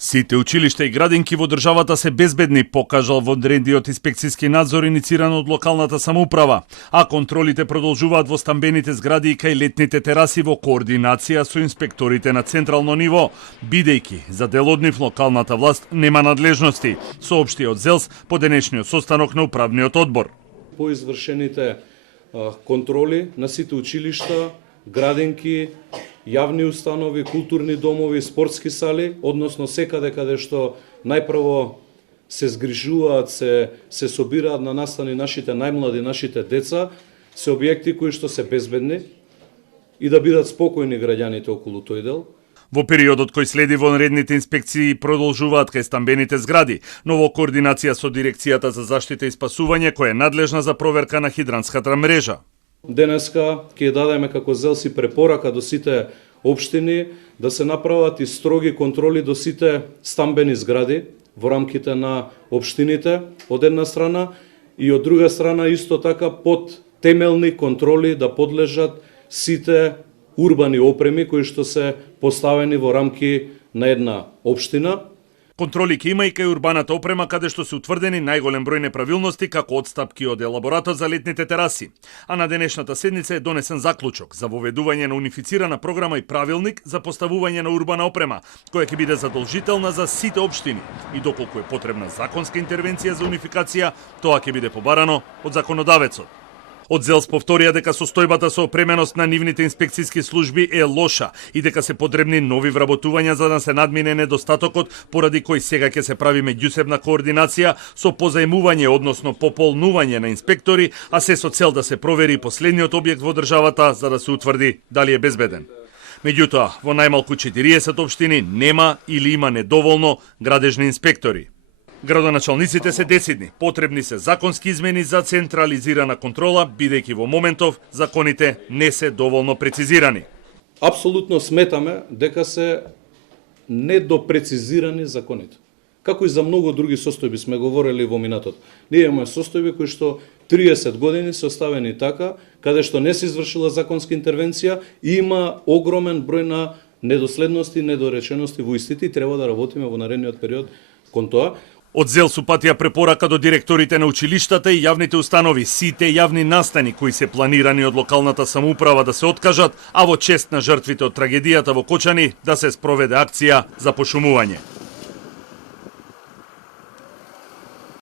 Сите училишта и градинки во државата се безбедни, покажал вонредниот инспекцијски надзор инициран од локалната самоуправа, а контролите продолжуваат во стамбените згради и кај летните тераси во координација со инспекторите на централно ниво, бидејќи за дел од нив локалната власт нема надлежности, соопшти од ЗЕЛС по денешниот состанок на управниот одбор. По извршените контроли на сите училишта, градинки, јавни установи, културни домови, спортски сали, односно секаде каде што најпрво се згрижуваат, се собираат на настани нашите најмлади, нашите деца, се објекти кои што се безбедни и да бидат спокојни граѓаните околу тој дел. Во периодот кој следи вонредните инспекции продолжуваат кај стамбените згради, но во координација со Дирекцијата за заштита и спасување која е надлежна за проверка на хидранската мрежа. Денеска ќе дадеме како ЗЕЛС и препорака до сите општини да се направат и строги контроли до сите стамбени згради во рамките на општините од една страна и од друга страна исто така под темелни контроли да подлежат сите урбани опреми кои што се поставени во рамки на една општина. Контроли ќе има и кај урбаната опрема, каде што се утврдени најголем број неправилности како отстапки од елаборатот за летните тераси. А на денешната седница е донесен заклучок за воведување на унифицирана програма и правилник за поставување на урбана опрема, која ќе биде задолжителна за сите општини. И доколку е потребна законска интервенција за унификација, тоа ќе биде побарано од законодавецот. Од ЗЕЛС повторија дека состојбата со опременост на нивните инспекцијски служби е лоша и дека се потребни нови вработувања за да се надмине недостатокот, поради кој сега ќе се прави меѓусебна координација со позајмување, односно пополнување на инспектори, а се со цел да се провери последниот објект во државата за да се утврди дали е безбеден. Меѓутоа, во најмалку 40 општини нема или има недоволно градежни инспектори. Градоначалниците се децидни, потребни се законски измени за централизирана контрола, бидејќи во моментов законите не се доволно прецизирани. Апсолутно сметаме дека се недопрецизирани законите. Како и за многу други состојби сме говорели во минатот. Ние имаме состојби кои што 30 години се оставени така, каде што не се извршила законска интервенција и има огромен број на недоследности, недоречености во истите и треба да работиме во наредниот период кон тоа. Од ЗЕЛС упатија препорака до директорите на училиштата и јавните установи, сите јавни настани кои се планирани од локалната самоуправа да се откажат, а во чест на жртвите од трагедијата во Кочани да се спроведе акција за пошумување.